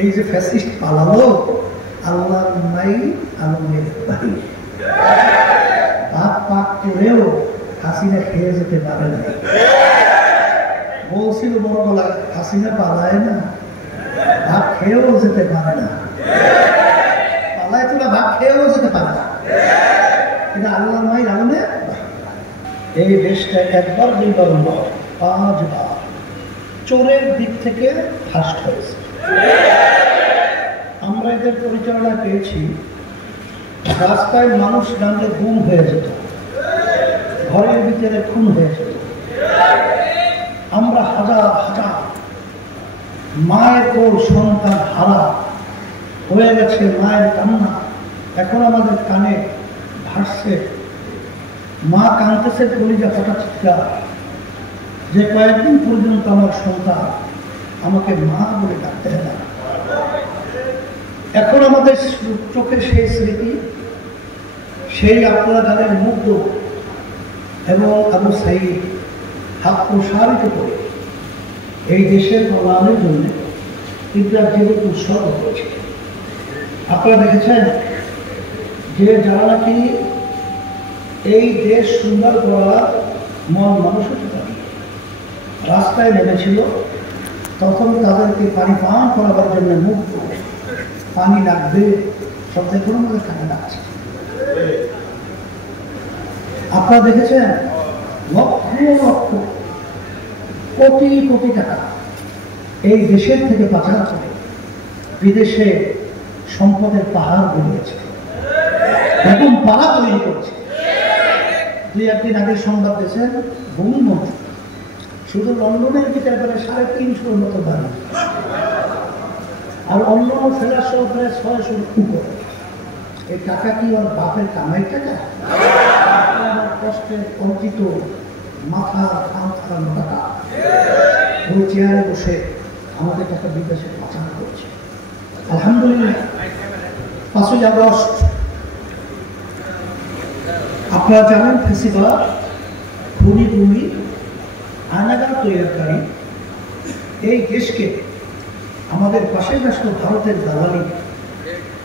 এই যে ফ্যাসিস্ট পালালো, আল্লাহ নাই আলমের ভাই, ভাত পাক করেও হাসিনা খেয়ে যেতে পারে না। বলছিল বড় বলা, হাসিনা পালায় না, ভাত খেয়েও যেতে পারে না। পালায় তোরা ভাত খেয়েও যেতে পারে না, এটা আল্লাহ নাই আলমের। এই দেশটা একবার দুইবার নয়, 5 বার চোরের দিক থেকে ফার্স্ট হয়েছে। আমরা এদের পরিচালনা পেয়েছি। রাস্তায় মানুষ নামলে গুম হয়ে যেত, ঘরের ভিতরে খুন হয়ে যেত। আমরা হাজার হাজার মায়ের কোল সন্তান হারা হয়ে গেছে, মায়ের কান্না এখন আমাদের কানে ভাসছে। মা কাঁদতেছে, কলিজা ফাটা চিৎকার, যে কয়েকদিন পর্যন্ত আমার সন্তান আমাকে মা বলে ডাকতে না। এখন আমাদের চোখে সেই স্মৃতি, সেই আপনারা যাদের মুগ্ধ এবং আবু সাইদ হাত প্রসারিত করে এই দেশের কল্যাণের জন্য ইন্টার জীবন উৎসর্গ করেছে। আপনারা দেখেছেন যে যারা নাকি এই দেশ সুন্দর করার মন মানসিকতা রাস্তায় নেমেছিল, তখন তাদেরকে পানি পান করাবার জন্য মুক্ত পানি লাগবে, সব দেখুন আমাদের কানে লাগছে। আপনারা দেখেছেন লক্ষ লক্ষ কোটি কোটি টাকা এই দেশের থেকে পাচার করে বিদেশে সম্পদের পাহাড় গড়িয়েছে এবং পাড়া তৈরি করছে। 2-1 দিন আগে সংবাদ দিয়েছেন ভূমিমন্ত্রী শুধু লন্ডনের ভিতরে প্রায় 350 মতো বাড়ি, আর অন্য ফেরার সহ প্রায় 600 উপর। এই টাকা কি ওর বাপের কামাই টাকা? কষ্টে অর্জিত মাথা খাওয়ানো টাকা ওই চেয়ারে বসে আমাদের টাকা বিদেশে পাচার করছে। আলহামদুলিল্লাহ 5ই আগস্ট আপনারা জানেন ফেসিবাদ, খুনি, আয়নাগার তৈরিকারী এই দেশকে আমাদের পাশে ব্যস্ত ভারতের দালালি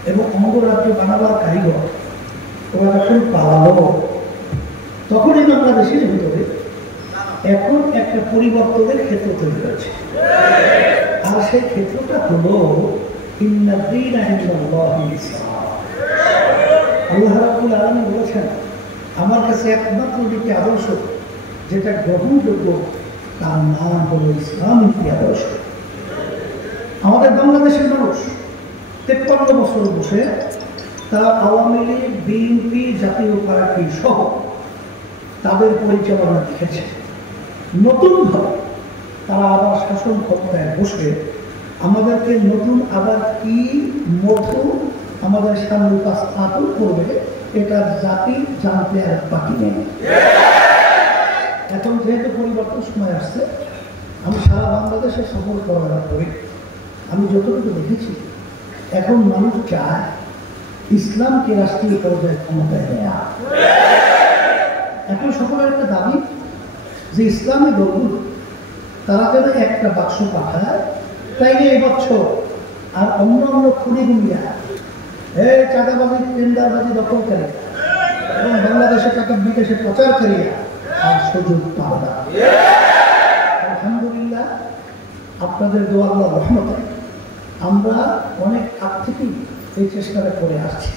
এবং অঙ্গরাজ্য বানাবার কারিগর ওরা যখন পালালো, তখন এই বাংলাদেশের ভিতরে এখন একটা পরিবর্তনের ক্ষেত্র তৈরি হয়েছে। আর সেই ক্ষেত্রটা হলো আল্লাহ রাব্বুল আলামিন বলেছেন, আমার কাছে একমাত্র দুটি আদর্শ যেটা গ্রহণযোগ্য, তার নাম হলো ইসলামী আদর্শ। আমাদের বাংলাদেশের মানুষ 53 বছর বসে তারা আওয়ামী লীগ, বিএনপি, জাতীয় পার্টি সহ তাদের পরিচালনা দেখেছে। নতুনভাবে তারা আবার শাসন ক্ষমতায় বসে আমাদেরকে নতুন আবার কি মধু আমাদের সামনে উপস্থাপন করবে, এটা জাতি জানতে আর বাকি নেই। এখন যেহেতু পরিবর্তন সময় আসছে, আমি সারা বাংলাদেশে সফর করার পরে আমি যতটুকু দেখেছি, এখন মানুষ চায় ইসলামকে রাষ্ট্রীয় পর্যায়ে ক্ষমতায় নেয়া। এখন সকলের একটা দাবি যে ইসলামী দলগুলো তারা যেন একটা বাক্স পাঠায়, তাইলে এবছর আর অন্য অন্য খুনিগুলিয়া এই চাঁদাবাজি, টেন্ডারবাজি দখলকারী এবং বাংলাদেশের টাকা বিদেশে প্রচারকারী আর সুযোগ পাবে না। আলহামদুলিল্লাহ আপনাদের দোয়া আল্লাহর রহমতে আমরা অনেক আগ থেকেই এই চেষ্টাটা করে আসছি।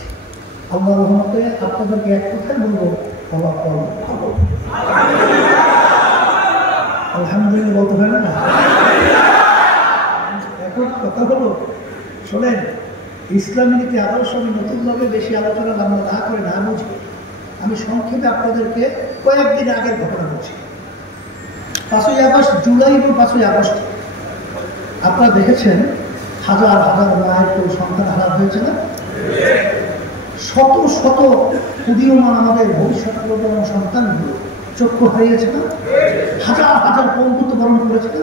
আল্লাহর রহমতে আপনাদেরকে এক কথায় বলবো, ফলাফল ভালো। আলহামদুলিল্লাহ বলতে হয় না? এখন কথা হলো, শোনেন, ইসলামী নীতি আদর্শ আমি নতুনভাবে বেশি আলোচনা আমরা না করে না বুঝি, আমি সংক্ষেপে আপনাদেরকে কয়েকদিন আগের ঘটনা বলছি। 5ই আগস্ট, জুলাই এবং 5ই আগস্ট আপনারা দেখেছেন হাজার হাজার মায়ের কোল সন্তান হারা হয়েছে না? শত শত উদীয়মান আমাদের ভবিষ্যৎ প্রজন্ম সন্তানগুলো চক্ষু হারিয়েছে না? হাজার হাজার পঙ্গুত্ব বরণ করেছে না?